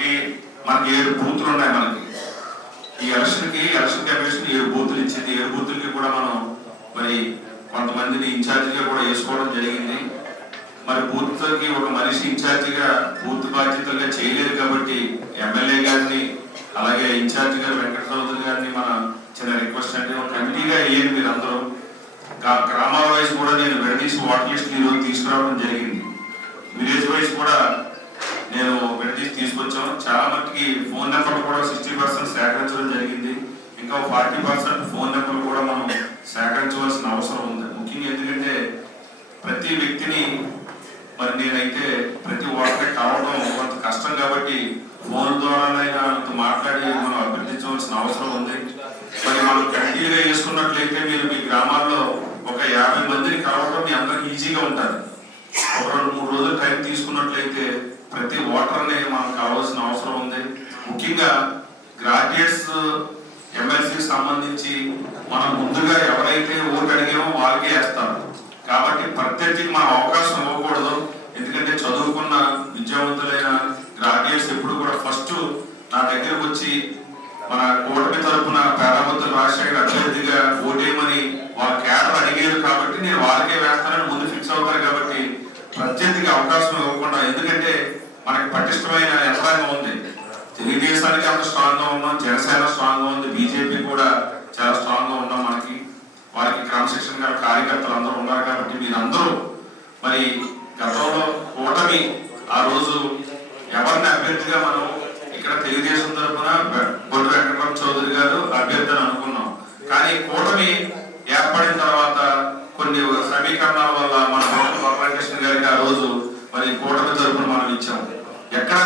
మనకి మనకి ఏడు బూతులు ఉన్నాయి మనకి. ఈ ఎలక్షన్కి ఎలక్షన్ కమిషన్ ఏడు బూతులు ఇచ్చింది. ఏడు బూతులకి కూడా మనం మరి కొంతమందిని ఇన్ఛార్జిగా కూడా వేసుకోవడం జరిగింది. మరి బూత్కి ఒక మనిషి ఇన్ఛార్జిగా బూత్ బాధ్యతలుగా చేయలేరు కాబట్టి ఎమ్మెల్యే గారిని అలాగే ఇన్ఛార్జి గారు వెంకట చౌదరి గారిని మన చిన్న రిక్వెస్ట్ అంటే ఒక కమిటీగా వేయండి మీరు అందరూ గ్రామాల వైజ్ కూడా నేను విడదీసి వాటర్ లిస్ట్ ఈరోజు తీసుకురావడం జరిగింది. విలేజ్ వైజ్ కూడా చాలా మందికి ఫోన్ నెంబర్లు కూడా సిక్స్టీ పర్సెంట్ సేకరించడం జరిగింది. ఇంకా ఫార్టీ పర్సెంట్ ఫోన్ నెంబర్లు కూడా మనం సేకరించవలసిన అవసరం ఉంది. ముఖ్యంగా ఎందుకంటే ప్రతి వ్యక్తిని మరి నేనైతే ప్రతి ఒక్కరికి కలవడం కొంత కష్టం కాబట్టి ఫోన్ ద్వారానైనా మాట్లాడి మనం అభ్యర్థించవలసిన అవసరం ఉంది. మరి మనం కంటిన్యూగా చేసుకున్నట్లయితే మీరు మీ గ్రామాల్లో ఒక యాభై మందిని కలవడం మీ అందరికి ఈజీగా ఉంటుంది. ఒక రెండు మూడు రోజులు టైం తీసుకున్నట్లయితే ప్రతి ఓటర్ని మనం కావాల్సిన ముఖ్యంగా గ్రాడ్యుయేట్స్ ఎమ్మెల్సీకి సంబంధించి మనం ముందుగా ఎవరైతే ఓటు అడిగామో వాళ్ళకే వేస్తారు కాబట్టి ప్రత్యర్థికి మనం అవకాశం ఇవ్వకూడదు. ఎందుకంటే చదువుకున్న విద్యావంతులైన గ్రాడ్యుయేట్స్ ఎప్పుడు కూడా ఫస్ట్ నా దగ్గరకు వచ్చి మన కూటమి తరపున పేరాబత్తుల రాజశేఖర్ అభ్యర్థిగా ఓటేయమని వాళ్ళ కేటర్ అడిగారు కాబట్టి నేను వాళ్ళకే వేస్తానని ముందు ఫిక్స్ అవుతారు కాబట్టి ప్రత్యర్థికి అవకాశం ఇవ్వకుండా ఎందుకంటే మనకి పటిష్టమైన యంత్రాంగం ఉంది. రాష్ట్రానికి అంత స్ట్రాంగ్గా ఉన్నాం. జనసేన స్ట్రాంగ్గా ఉంది. బీజేపీ కూడా చాలా స్ట్రాంగ్గా ఉన్నాం మనకి. వారికి క్రమశిక్షణ గల కార్యకర్తలు అందరూ ఉన్నారు కాబట్టి మీరందరూ మరి గతంలో కూటమి ఆ రోజు ఎవరిని అభ్యర్థిగా మనం ఇక్కడ తెలుగుదేశం తరఫున బొడ్డు వెంకటరామ చౌదరి గారు అభ్యర్థిని అనుకున్నాం. కానీ కూటమి ఏర్పడిన తర్వాత కొన్ని సమీకరణాల వల్ల మన వెంకటరామకృష్ణ గారికి ఆ రోజు మరి కూటమి తరఫున మనం ఇచ్చాము ఎక్కడ